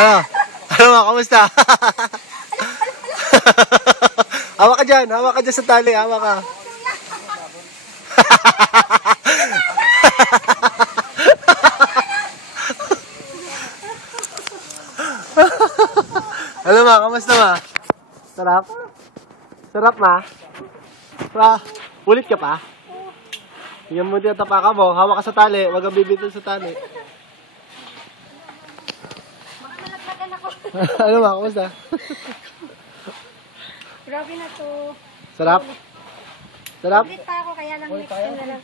Ano? Ano ma, kamusta? Hawak ka dyan sa tali, hawak ka. Ano ma, kamusta ma? Sarap? Sarap ma? Ulit ka pa? Tingnan mo din ang tapaka mo, hawak ka sa tali, wag kang bibitol sa tali. Malaglagan ako. Ano ba, kamusta? Grabe na to. Sarap? Sarap? Ulit pa ako, kaya lang next time na lang.